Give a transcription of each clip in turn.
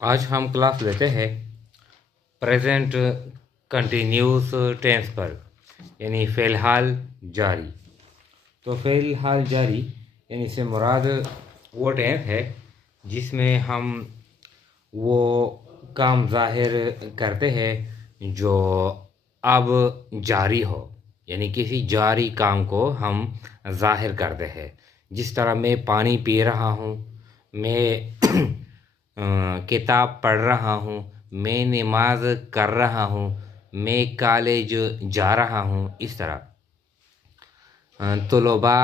आज हम क्लास लेते हैं प्रेजेंट कंटिन्यूस टेंस पर, यानी फ़िलहाल जारी। तो फ़िलहाल जारी यानी से मुराद वो टेंस है जिसमें हम वो काम ज़ाहिर करते हैं जो अब जारी हो, यानी किसी जारी काम को हम ज़ाहिर करते हैं। जिस तरह मैं पानी पी रहा हूँ, मैं किताब पढ़ रहा हूँ, मैं नमाज कर रहा हूँ, मैं कॉलेज जा रहा हूँ। इस तरह तलबा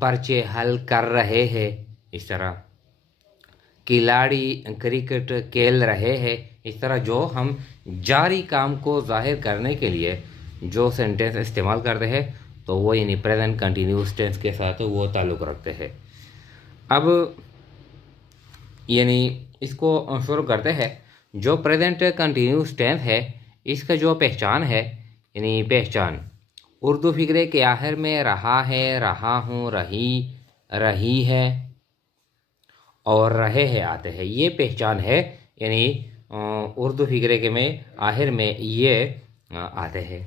पर्चे हल कर रहे हैं। इस तरह खिलाड़ी क्रिकेट खेल रहे हैं। इस तरह जो हम जारी काम को जाहिर करने के लिए जो सेंटेंस इस्तेमाल करते हैं तो वो यानी प्रेजेंट कंटिन्यूस टेंस के साथ वो ताल्लुक़ रखते हैं। अब यानी इसको शुरू करते हैं। जो प्रेजेंट कंटिन्यूस टेंस है इसका जो पहचान है, यानी पहचान उर्दू फिक्रे के आखिर में रहा है, रहा हूँ, रही, रही है और रहे हैं आते हैं, ये पहचान है। यानी उर्दू फिक्रे के में आखिर में ये आते हैं।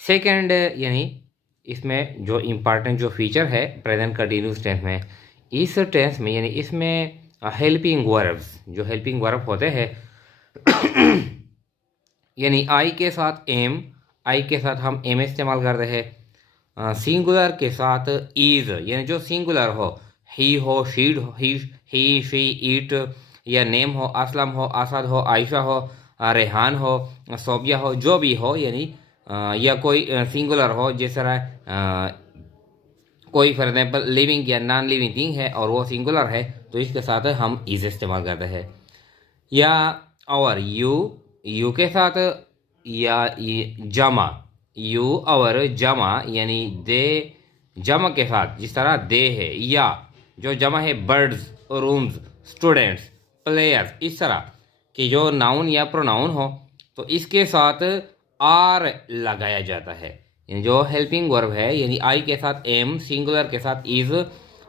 सेकंड यानी इसमें जो इम्पॉर्टेंट जो फीचर है प्रेजेंट कंटिन्यूस टेंस में, इस टेंस में यानी इसमें हेल्पिंग वर्ब्स, जो हेल्पिंग वर्ब होते हैं यानी आई के साथ एम, आई के साथ हम एम इस्तेमाल करते हैं। सिंगुलर के साथ इज, यानी जो सिंगुलर हो, ही हो, शीड हो, ही शी इट, या नेम हो, असलम हो, असद हो, आयशा हो, रेहान हो, सोबिया हो, जो भी हो, यानी या कोई सिंगुलर हो, जिस तरह कोई फॉर एग्जाम्पल लिविंग या नॉन लिविंग थिंग है और वो सिंगुलर है तो इसके साथ हम इज इस्तेमाल करते हैं। या और यू के साथ, या जमा, यू और जमा यानी दे, जमा के साथ जिस तरह दे है, या जो जमा है बर्ड्स, रूम्स, स्टूडेंट्स, प्लेयर्स, इस तरह कि जो नाउन या प्रोनाउन हो तो इसके साथ आर लगाया जाता है। यानी जो हेल्पिंग वर्ब है यानी आई के साथ एम, सिंगुलर के साथ इज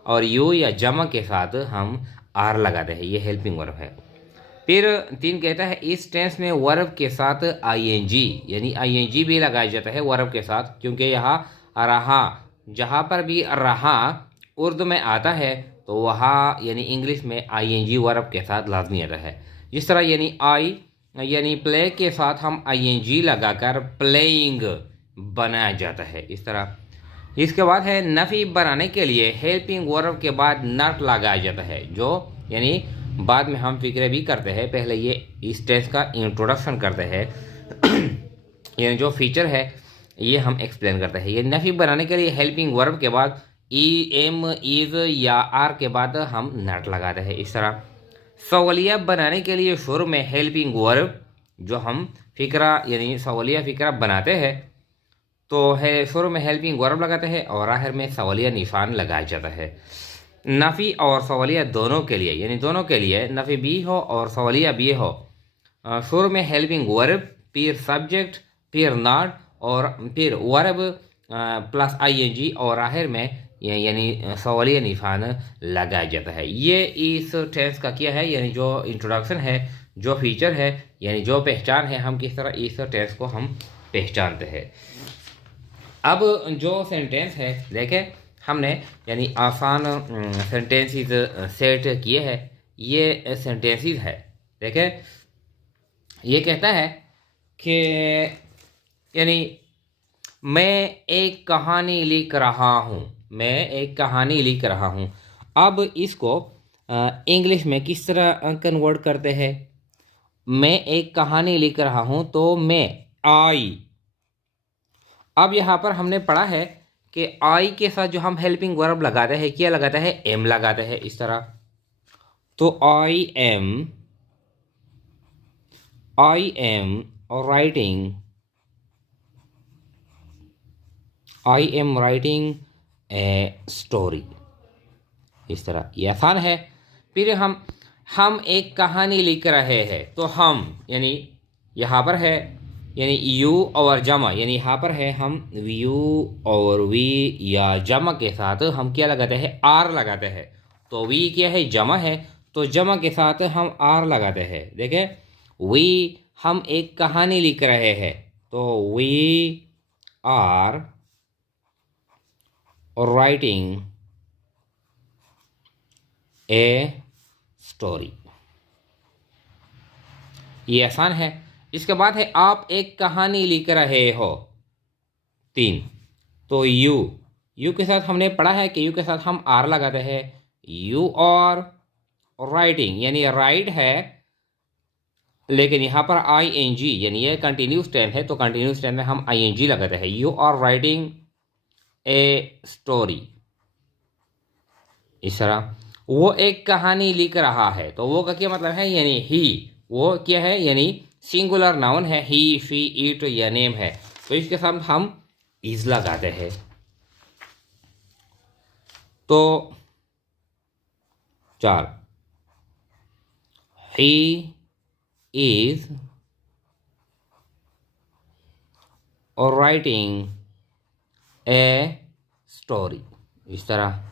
और यू या जमा के साथ हम आर लगाते हैं, ये हेल्पिंग वर्ब है। फिर 3 कहता है इस टेंस में वर्ब के साथ आईएनजी, यानी आईएनजी भी लगाया जाता है वर्ब के साथ, क्योंकि यहाँ रहा, जहाँ पर भी रहा उर्दू में आता है तो वहाँ यानी इंग्लिश में आईएनजी वर्ब के साथ लाजमी आता है। जिस तरह यानी आई यानी प्ले के साथ हम आईएनजी लगाकर प्लेइंग बनाया जाता है। इस तरह इसके बाद है नफ़ी बनाने के लिए हेल्पिंग वर्ब के बाद नॉट लगाया जाता है, जो यानी बाद में हम फिक्र भी करते हैं, पहले ये इस टेंस का इंट्रोडक्शन करते हैं यानी जो फीचर है ये हम एक्सप्लेन करते हैं। ये नफ़ी बनाने के लिए हेल्पिंग वर्ब के बाद ई, एम, इज या आर के बाद हम नॉट लगाते हैं। इस तरह सवालिया बनाने के लिए शुरू में हेल्पिंग वर्ब, जो हम फिक्रा यानी सवालिया फिक्रा बनाते हैं तो है शुरू में हेल्पिंग वर्ब लगाते हैं और आखिर में सवालिया निशान लगाया जाता है। नफ़ी और सवालिया दोनों के लिए, यानी दोनों के लिए नफ़ी भी हो और सवालिया भी हो, शुरू में हेल्पिंग वर्ब, फिर सब्जेक्ट, फिर नॉट और फिर वर्ब प्लस आईएनजी और आखिर में यानी सवालिया निशान लगाया जाता है। ये इस टेंस का क्या है, यानी जो इंट्रोडक्शन है, जो फीचर है, यानी जो पहचान है, हम किस तरह इस टेंस को हम पहचानते हैं। अब जो सेंटेंस है देखें, हमने यानी आसान सेंटेंसेस सेट किए हैं। ये सेंटेंसेस है, देखें ये कहता है कि यानी मैं एक कहानी लिख रहा हूँ, मैं एक कहानी लिख रहा हूँ। अब इसको इंग्लिश में किस तरह कन्वर्ट करते हैं? मैं एक कहानी लिख रहा हूँ तो मैं आई, अब यहाँ पर हमने पढ़ा है कि आई के साथ जो हम हेल्पिंग वर्ब लगाते हैं क्या लगाते हैं? एम लगाते हैं। इस तरह तो I am writing a story. इस तरह ये आसान है। फिर हम एक कहानी लिख रहे हैं तो हम यानी यहाँ पर है यानी यू और जमा, यानी यहाँ पर है हम यू और वी या जमा के साथ हम क्या लगाते हैं? आर लगाते हैं। तो वी क्या है? जमा है, तो जमा के साथ हम आर लगाते हैं। देखें, वी हम एक कहानी लिख रहे हैं, तो we are writing a story. ये आसान है। इसके बाद है आप एक कहानी लिख रहे हो। 3, तो यू के साथ हमने पढ़ा है कि यू के साथ हम आर लगाते हैं। यू और राइटिंग यानी राइट है, लेकिन यहाँ पर आई एन जी यानी ये कंटिन्यूस टेंस है, तो कंटिन्यूस टेंस में हम आई एन जी लगाते हैं। You are writing a story. इस तरह वो एक कहानी लिख रहा है, तो वो का क्या मतलब है, यानी ही। वो क्या है, यानी सिंगुलर नाउन है। ही, शी, इट या नेम है, तो इसके साथ हम इज लगाते हैं। तो 4, he is writing a story. इस तरह।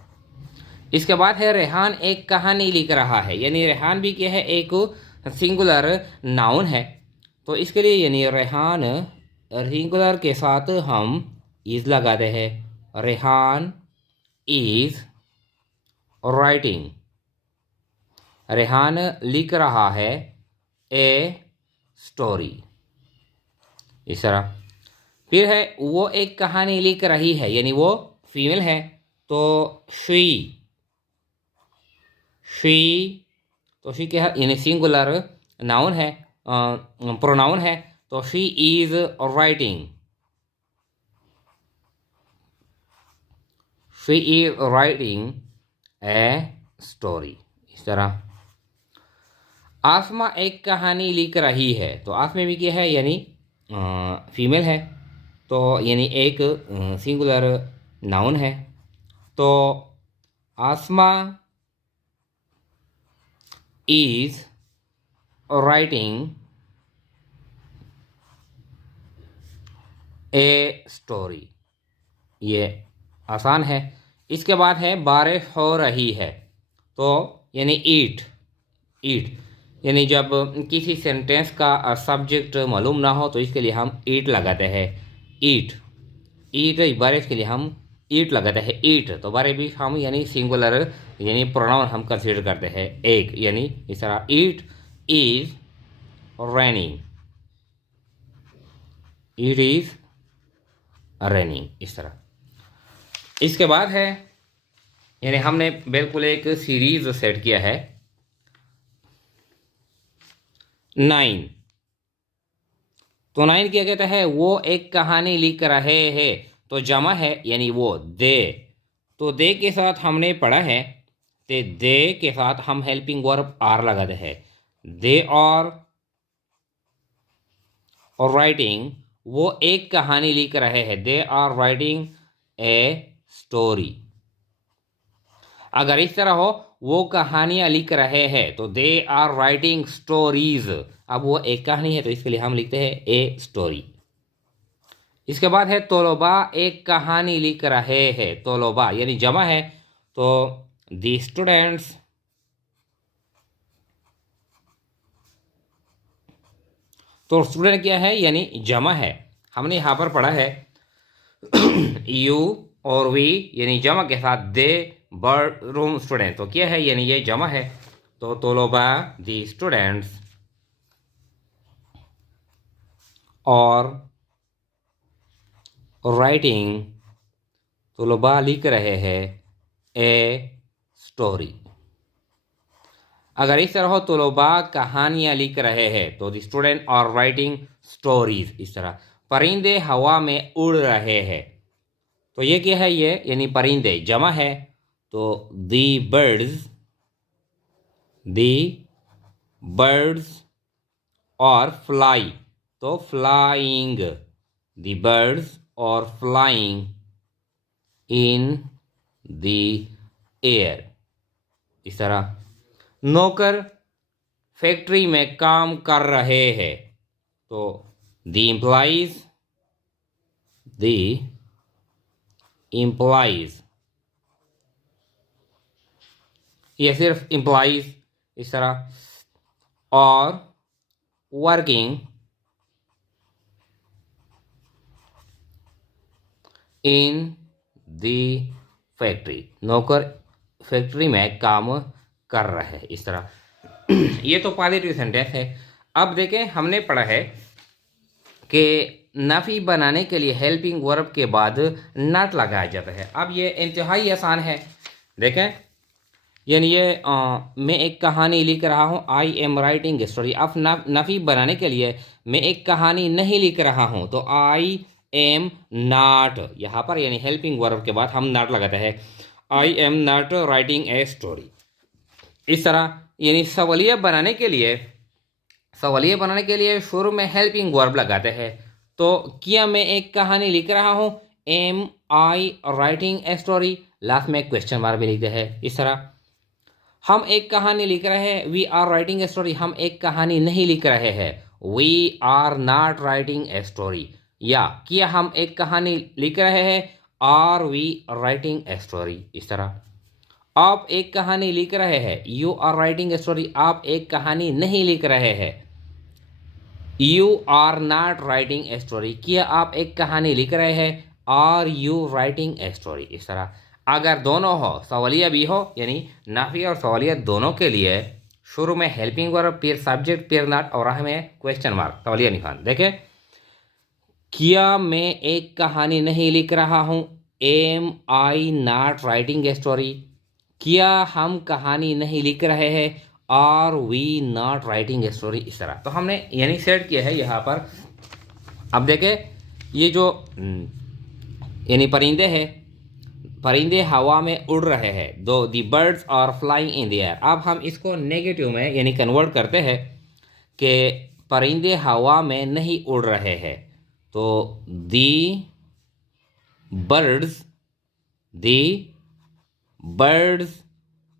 इसके बाद है रेहान एक कहानी लिख रहा है, यानी रेहान भी क्या है, एक सिंगुलर नाउन है, तो इसके लिए यानी रेहान सिंगुलर के साथ हम इज लगाते हैं। रेहान इज राइटिंग, रेहान लिख रहा है ए स्टोरी। इस तरह। फिर है वो एक कहानी लिख रही है, यानी वो फीमेल है, तो शी तो शी क्या है, यानी सिंगुलर नाउन है, प्रोनाउन है, तो she is writing, she is writing a story. इस तरह। आसमा एक कहानी लिख रही है, तो आसमा भी क्या है, यानी फीमेल है, तो यानी एक सिंगुलर नाउन है, तो आसमा इज राइटिंग ए स्टोरी। ये आसान है। इसके बाद है बारिश हो रही है, तो यानी ईट यानी जब किसी सेंटेंस का सब्जेक्ट मालूम ना हो, तो इसके लिए हम ईट लगाते हैं। ईट बारिश के लिए हम ईट लगाते हैं। ईट तो बारिश भी हम यानी सिंगुलर यानी प्रोनाउन हम कंसीडर करते हैं एक, यानी इस तरह eat is raining, it is raining. इस तरह। इसके बाद है यानी हमने बिल्कुल एक सीरीज सेट किया है। 9, तो 9 क्या कहता है, वो एक कहानी लिख रहे हैं, तो जमा है यानी वो दे, तो दे के साथ हमने पढ़ा है, तो दे के साथ हम हेल्पिंग वर्ब आर लगाते हैं। दे और राइटिंग, वो एक कहानी लिख रहे हैं, they are writing a story. अगर इस तरह हो, वो कहानियां लिख रहे हैं, तो दे आर राइटिंग स्टोरीज। अब वो एक कहानी है, तो इसके लिए हम लिखते हैं ए स्टोरी। इसके बाद है तोलोबा एक कहानी लिख रहे हैं, तोलोबा यानी जमा है, तो दी स्टूडेंट्स तो स्टूडेंट क्या है, यानी जमा है। हमने यहाँ पर पढ़ा है यू और वी यानी जमा के साथ दे बर्ड रूम स्टूडेंट, तो क्या है, यानी ये जमा है, तो तोलोबा दी स्टूडेंट्स और राइटिंग, तोलोबा लिख रहे हैं ए स्टोरी। अगर इस तरह हो, तोलोबा कहानियां लिख रहे हैं, तो the student are writing stories. इस तरह। परिंदे हवा में उड़ रहे हैं, तो ये क्या है, ये यानी परिंदे जमा है, तो दी बर्ड्स और फ्लाई, तो फ्लाइंग, दी बर्ड्स और फ्लाइंग इन द एयर। इस तरह। नौकर फैक्ट्री में काम कर रहे हैं, तो द इम्प्लाइज, ये सिर्फ इम्प्लाइज इस तरह, और वर्किंग इन दी फैक्ट्री, नौकर फैक्ट्री में काम कर रहे हैं, इस तरह। ये तो पॉजिटिव सेंटेंस है। अब देखें, हमने पढ़ा है कि नफ़ी बनाने के लिए हेल्पिंग वर्ब के बाद नॉट लगाया जाता है। अब ये इंतहाई आसान है। देखें, यानी ये मैं एक कहानी लिख रहा हूँ, I am writing a story. अब नफ़ी बनाने के लिए मैं एक कहानी नहीं लिख रहा हूँ, तो आई एम नॉट, यहाँ पर यानी हेल्पिंग वर्ब के बाद हम नॉट लगाते हैं। I am not writing a story, इस तरह। यानी सवालिया बनाने के लिए शुरू में हेल्पिंग वर्ब लगाते हैं। तो क्या मैं एक कहानी लिख रहा हूँ, am I writing a story, last में क्वेश्चन मार्क भी लिखते हैं, इस तरह। हम एक कहानी लिख रहे हैं, we are writing a story, हम एक कहानी नहीं लिख रहे हैं, we are not writing a story. या क्या हम एक कहानी लिख रहे हैं, are we writing a story, इस तरह। आप एक कहानी लिख रहे हैं, you are writing a story, आप एक कहानी नहीं लिख रहे हैं, you are not writing a story. क्या आप एक कहानी लिख रहे हैं, are you writing a story, इस तरह। अगर दोनों हो, सवालिया भी हो, यानी नाफी और सवालिया दोनों के लिए शुरू में हेल्पिंग वर्ब, फिर सब्जेक्ट, फिर नॉट, और हमें क्वेश्चन मार्क, सवालिया निशान। देखें, क्या मैं एक कहानी नहीं लिख रहा हूँ, am I not writing a story. क्या हम कहानी नहीं लिख रहे हैं, are we not writing a story, इस तरह। तो हमने यानी सेट किया है यहाँ पर। अब देखें, ये जो यानी परिंदे हैं, परिंदे हवा में उड़ रहे हैं, दो the birds are flying in the air. अब हम इसको नेगेटिव में यानी कन्वर्ट करते हैं कि परिंदे हवा में नहीं उड़ रहे हैं, तो दी बर्ड्स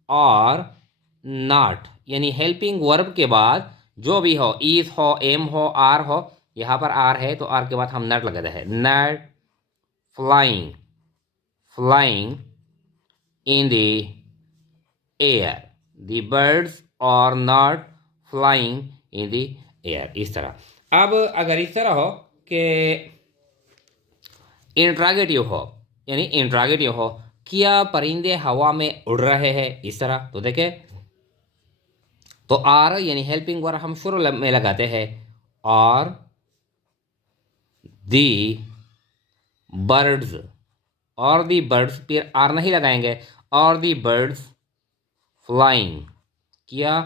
आर नॉट, यानी हेल्पिंग वर्ब के बाद जो भी हो, इज हो, एम हो, आर हो, यहाँ पर आर है तो आर के बाद हम नॉट लगाते हैं, not flying in the air, the birds are not flying in the air, इस तरह। अब अगर इस तरह हो कि इंट्रागेटिव हो, यानी इंट्रागेटिव हो, क्या परिंदे हवा में उड़ रहे हैं, इस तरह। तो देखें, तो आर यानी हेल्पिंग वर्ब हम शुरू में लगाते हैं, और दी बर्ड्स, और दी बर्ड्स, फिर आर नहीं लगाएंगे, और दी बर्ड्स फ्लाइंग, क्या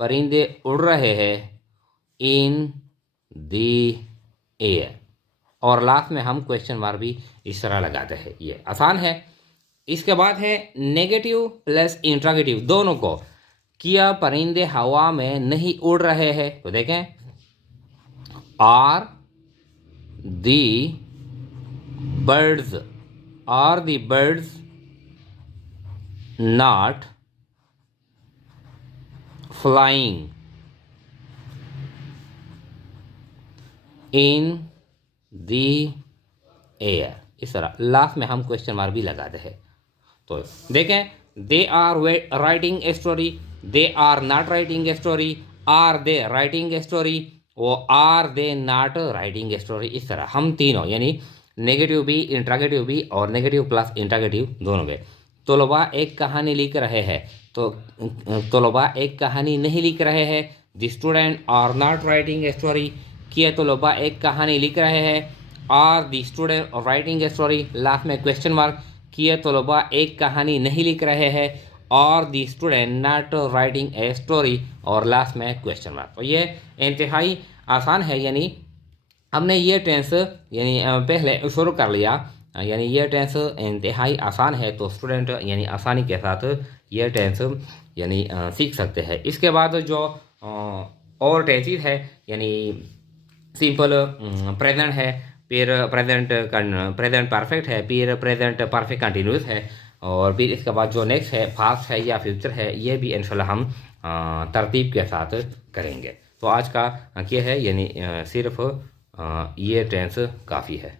परिंदे उड़ रहे हैं, इन दी एयर, और लास्ट में हम क्वेश्चन मार्क भी इस तरह लगाते हैं। ये आसान है। इसके बाद है नेगेटिव प्लस इंट्रागेटिव दोनों को। क्या परिंदे हवा में नहीं उड़ रहे हैं, तो देखें, are the birds not flying in the air, इस तरह। लास्ट में हम क्वेश्चन मार्क भी लगाते हैं। तो देखें, they are writing a story, they are not writing a story, are they writing a story, वो are they not writing a story, इस तरह हम तीनों यानी नेगेटिव भी, इंट्रागेटिव भी, और नेगेटिव प्लस इंट्रागेटिव दोनों के। तलबा एक कहानी लिख रहे हैं, तो तलबा एक कहानी नहीं लिख रहे हैं, the student are not writing a story. किया तलबा एक कहानी लिख रहे हैं, are the student writing a story, last में क्वेश्चन मार्क। किया तलबा एक कहानी नहीं लिख रहे हैं, और the student not writing a story, और लास्ट में क्वेश्चन मार्क। तो ये इंतहाई आसान है, यानी हमने ये टेंस यानी पहले शुरू कर लिया, यानी ये टेंस इंतहाई आसान है, तो स्टूडेंट यानी आसानी के साथ ये टेंस यानी सीख सकते हैं। इसके बाद जो और टेंसेस है, यानी सिंपल प्रेजेंट है, फिर प्रेजेंट परफेक्ट है, फिर प्रेजेंट परफेक्ट कंटिन्यूस है, और फिर इसके बाद जो नेक्स्ट है पास्ट है या फ्यूचर है, ये भी इंशाल्लाह हम तरतीब के साथ करेंगे। तो आज का ये है, यानी सिर्फ ये टेंस काफ़ी है।